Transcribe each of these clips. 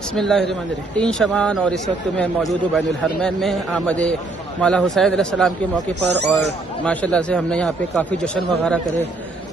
بسم اللہ الرحمن الرحیم 3 شعبان اور اس وقت میں موجود ہوں بین الحرمین میں آمد مولا حسین علیہ السلام کے موقع پر، اور ماشاءاللہ سے ہم نے یہاں پہ کافی جشن وغیرہ کرے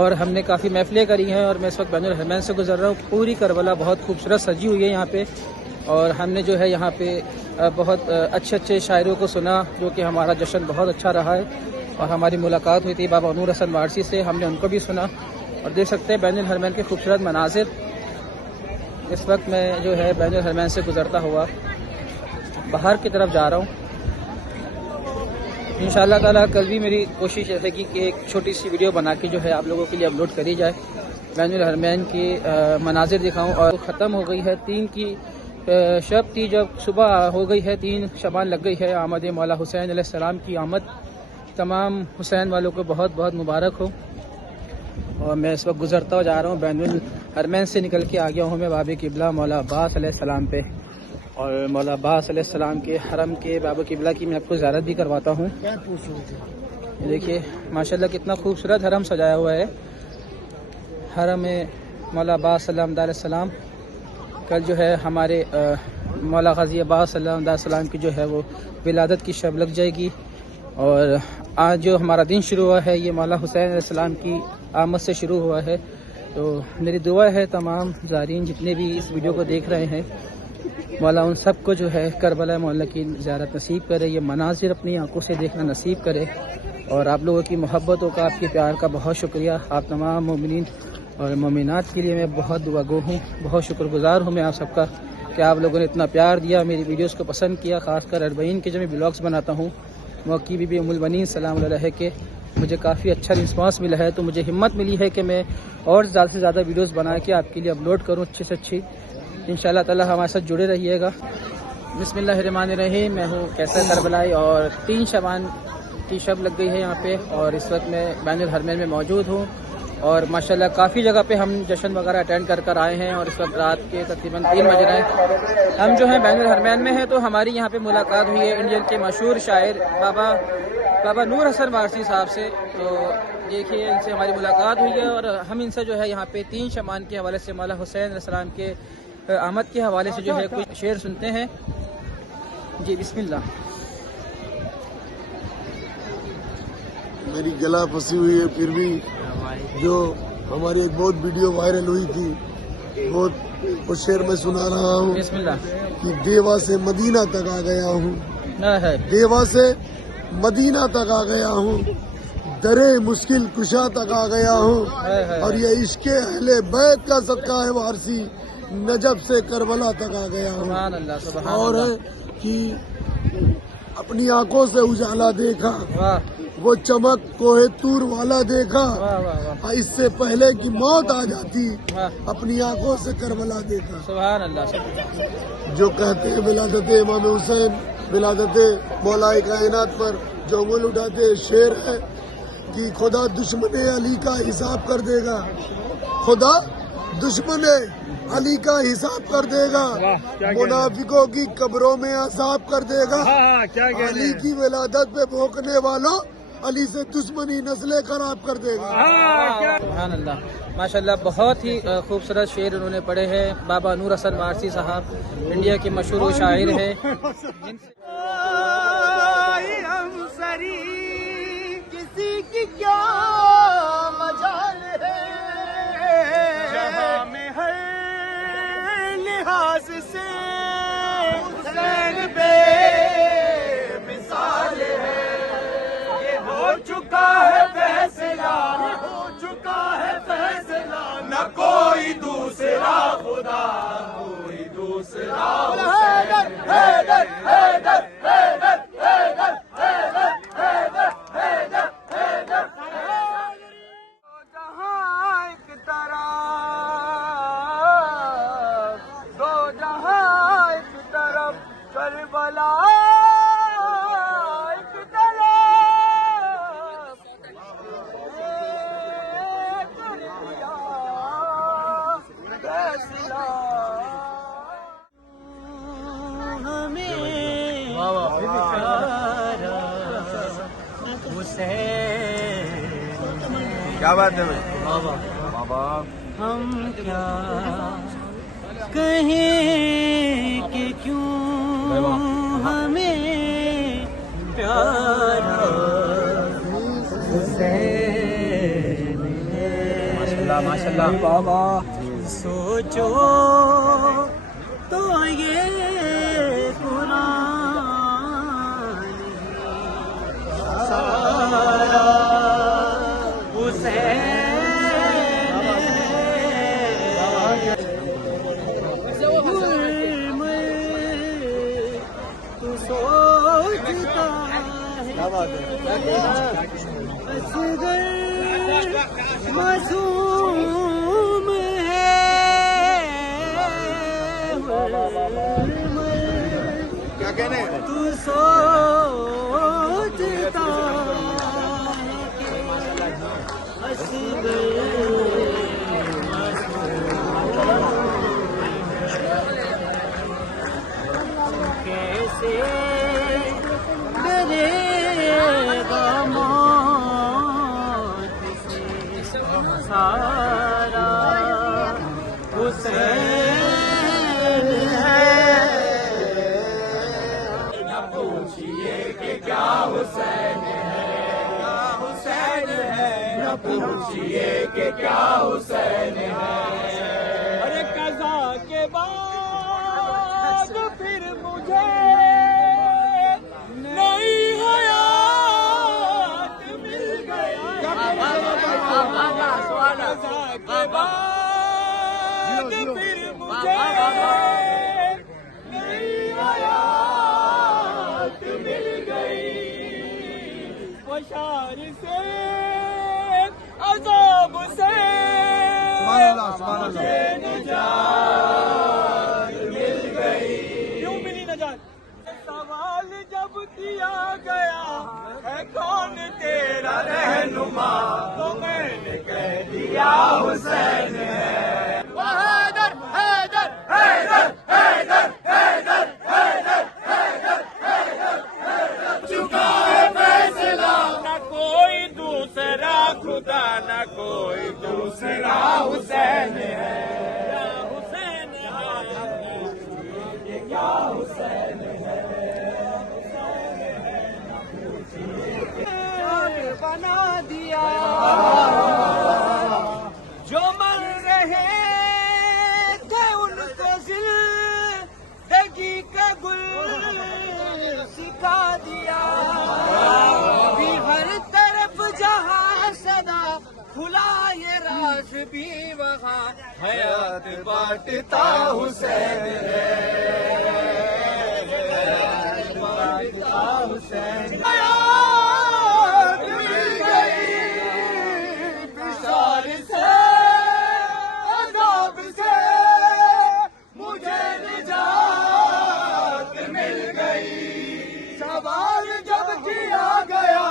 اور ہم نے کافی محفلیں کری ہیں، اور میں اس وقت بین الحرمین سے گزر رہا ہوں۔ پوری کربلا بہت خوبصورت سجی ہوئی ہے یہاں پہ، اور ہم نے جو ہے یہاں پہ بہت اچھے شاعروں کو سنا، جو کہ ہمارا جشن بہت اچھا رہا ہے، اور ہماری ملاقات ہوئی تھی بابا نور حسن وارسی سے، ہم نے ان کو بھی سنا، اور دیکھ سکتے ہیں بین الحرمین کے خوبصورت مناظر۔ اس وقت میں جو ہے بین الحرمین سے گزرتا ہوا باہر کی طرف جا رہا ہوں۔ انشاءاللہ تعالیٰ کل بھی میری کوشش رہے گی کہ ایک چھوٹی سی ویڈیو بنا کے جو ہے آپ لوگوں کے لیے اپلوڈ کری جائے، بین الحرمین کی مناظر دکھاؤں۔ اور ختم ہو گئی ہے 3 کی شب تھی، جب صبح ہو گئی ہے 3 شعبان لگ گئی ہے آمد مولا حسین علیہ السلام کی آمد۔ تمام حسین والوں کو بہت بہت مبارک ہو۔ اور میں اس وقت گزرتا جا رہا ہوں بین الحرمین سے نکل کے آ گیا ہوں میں باب قبلہ مولا عباس علیہ السلام پہ، اور مولا عباس علیہ السلام کے حرم کے باب قبلہ کی میں آپ کو زیارت بھی کرواتا ہوں۔ دیکھیے ماشاءاللہ کتنا خوبصورت حرم سجایا ہوا ہے، حرم مولا عباس علیہ السلام۔ کل جو ہے ہمارے مولا غازی عباس علیہ السلام کی جو ہے وہ ولادت کی شب لگ جائے گی، اور آج جو ہمارا دن شروع ہوا ہے یہ مولا حسین علیہ السلام کی آمد سے شروع ہوا ہے۔ تو میری دعا ہے تمام زائرین جتنے بھی اس ویڈیو کو دیکھ رہے ہیں، مولا ان سب کو جو ہے کربلا معلیٰ کی زیارت نصیب کرے، یہ مناظر اپنی آنکھوں سے دیکھنا نصیب کرے۔ اور آپ لوگوں کی محبتوں کا، آپ کے پیار کا بہت شکریہ۔ آپ تمام مومنین اور مومنات کے لیے میں بہت دعا گو ہوں، بہت شکر گزار ہوں میں آپ سب کا کہ آپ لوگوں نے اتنا پیار دیا، میری ویڈیوز کو پسند کیا۔ خاص کر اربعین کے جو میں بلاگز بناتا ہوں، موقع بی بی ام البنین سلام علیہ کے مجھے کافی اچھا رسپانس ملا ہے، تو مجھے ہمت ملی ہے کہ میں اور زیادہ سے زیادہ ویڈیوز بنا کے آپ کے لیے اپلوڈ کروں اچھی سے اچھی۔ انشاءاللہ تعالیٰ ہمارے ساتھ جڑے رہیے گا۔ بسم اللہ الرحمن الرحیم۔ میں ہوں کیسر کربلائی، اور 3 شعبان کی شب لگ گئی ہے یہاں پہ، اور اس وقت میں بین الحرمین میں موجود ہوں، اور ماشاءاللہ کافی جگہ پہ ہم جشن وغیرہ اٹینڈ کر آئے ہیں، اور اس وقت رات کے تقریباً 3 بج رہے ہیں۔ ہم جو ہیں بین الحرمین میں ہیں، تو ہماری یہاں پہ ملاقات ہوئی ہے انڈین کے مشہور شاعر بابا نور حسن وارسی صاحب سے۔ تو دیکھیے ان سے ہماری ملاقات ہوئی ہے، اور ہم ان سے جو ہے یہاں پہ 3 شعبان کے حوالے سے مولا حسین علیہ السلام کے آمد کے حوالے سے جو ہے کچھ شعر سنتے ہیں۔ جی بسم اللہ۔ میری گلا پھنسی ہوئی ہے، پھر بھی جو ہماری ایک بہت ویڈیو وائرل ہوئی تھی وہ شعر میں سنا رہا ہوں۔ بسم اللہ۔ کہ دیوا سے مدینہ تک آ گیا ہوں، ہے دیوا سے مدینہ تک آ گیا ہوں، درے مشکل کشا تک آ گیا ہوں، اور یہ عشق اہل بیت کا صدقہ ہے وارسی، نجف سے کربلا تک آ گیا ہوں۔ سبحان اللہ سبحان اور اللہ۔ ہے کہ اپنی آنکھوں سے اجالا دیکھا، واہ وہ چمک کوہ طور والا دیکھا، واہ واہ واہ اس سے پہلے کہ موت آ جاتی واہ، اپنی آنکھوں سے کربلا دیکھا۔ سبحان اللہ سبحان اللہ۔ جو کہتے ہیں ولادت امام حسین، ولادت مولا کائنات پر جو انگل اٹھاتے شعر ہے کہ خدا دشمن علی کا حساب کر دے گا، خدا دشمن علی کا حساب کر دے گا، منافقوں کی قبروں میں عذاب کر دے گا، علی کی ولادت پہ بھونکنے والوں علی سے دشمنی نسلیں خراب کر دے گا۔ سبحان اللہ، ماشاءاللہ بہت ہی خوبصورت شعر انہوں نے پڑھے ہیں۔ بابا نور حسن وارسی صاحب انڈیا کے مشہور شاعر ہیں۔ کسی کی کیا مجال ہے، جہاں میں ہر لحاظ سے حسین بے مثال ہے، یہ ہو چکا ہے فیصلہ، ہو چکا ہے فیصلہ، نہ کوئی دوسرا خدا، کوئی دوسرا حیدر حیدر حیدر حیدر حیدر حیدر حیدر حیدر حیدر جہاں ایک طرف، دو جہاں ایک طرف، کربلا ایک طرف، کر دیا فیصلہ ہمیں کیا بات ہے ہم کیا کہیں ماشاءاللہ بابا سوچو تو یہ قرآن سارا حسین تو سوچتا اصغر معصوم ہے کیا کہنے تو سوچتا اصغر کیسے ڈرے گا موت سے سارا حسین ہے نہ پوچھئے کہ کیا حسین ہے نہ پوچھئے کہ کیا حسین ہے ارے قضا کے بعد پھر مجھے نئی حیات مل گئی قضا کے بعد پھر مجھے نئی حیات مل گئی بشار سے عذاب سے مجھے نجات مل گئی کیوں ملی نجات سوال جب کیا گیا ہے کون تیرا رہنما تو میں نے کہہ دیا حسین ہے حیدر حیدر حیدر حیدر حیدر حیدر حیدر حیدر چکا ہے فیصلہ نہ کوئی دوسرا خدا نہ کوئی دوسرا حسین ہے حسین ہے یہ کیا حسین ہے بنا دیا جو مر رہے تھے ان کو زندگی کا گل سکھا دیا ابھی ہر طرف جہاں صدا کھلا یہ راز بھی وہاں حیات بانٹتا حسین ہے بانٹتا حسین حیات مل گئی بشار سے عذاب سے مجھے نجات مل گئی سوال جب کیا گیا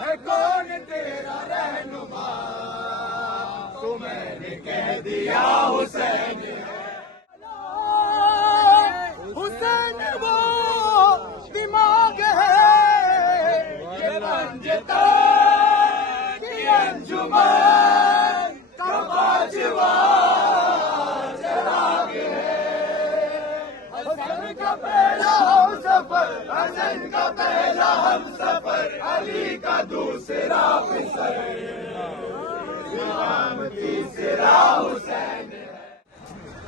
ہے کون تیرا رہنما تو میں نے کہہ دیا حسین حسین وہ دماغ ہے یہ پنجتا کی انجمن کا باجوا چراغ ہے حسن کا پہلا ہم سفر حسن کا پہلا ہم سفر علی کا دوسرا پسر امام تیسرا حسین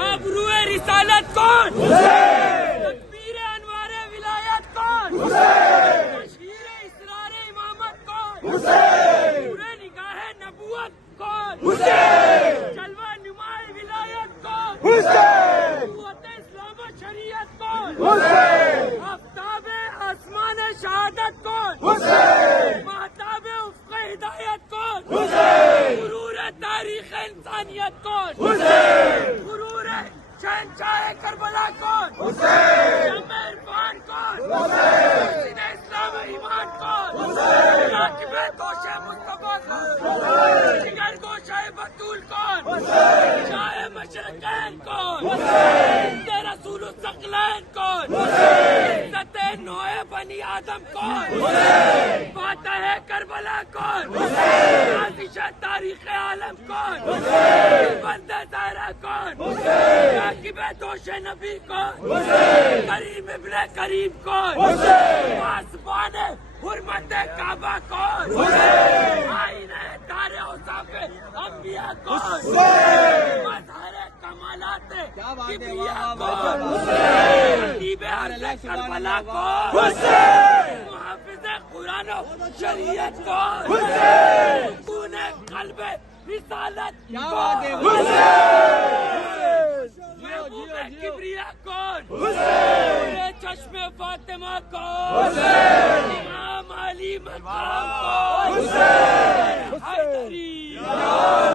آپ روئے رسالت کون تکبیر انوار ولایت کون تشہیر اسرار امامت کون پورے نگاہ نبوت کون جلوہ نمائے ولایت کون قوت اسلام و شریعت کون آفتاب آسمان شہادت کون مہتاب افق ہدایت کون غرور تاریخ انسانیت کون غرور شہنشاہ کربلا کون شمع عرفان کون حسین اسلام و ایمان کون راکب گوشہ مصطفیٰ کون جگر گوشہ بطول کون شاہ مشرقین کون رسول الثقلین کون عزت نوع بنی آدم کون فاتح کربلا کون نازش تاریخ عالم کون بندہ زہرا کون راکب دوش نبی کون کریم ابن کریم کون پاسبان حرمت کعبہ کون آئینہ تار کبریا کون مظہر کمالات کبریا کون خطیب عرض کربلا کون محافظ قرآن و شریعت کون سکون قلب رسالت کون محبوب کبریا کون چشم فاطمہ کون امام علی مقام کون حیدری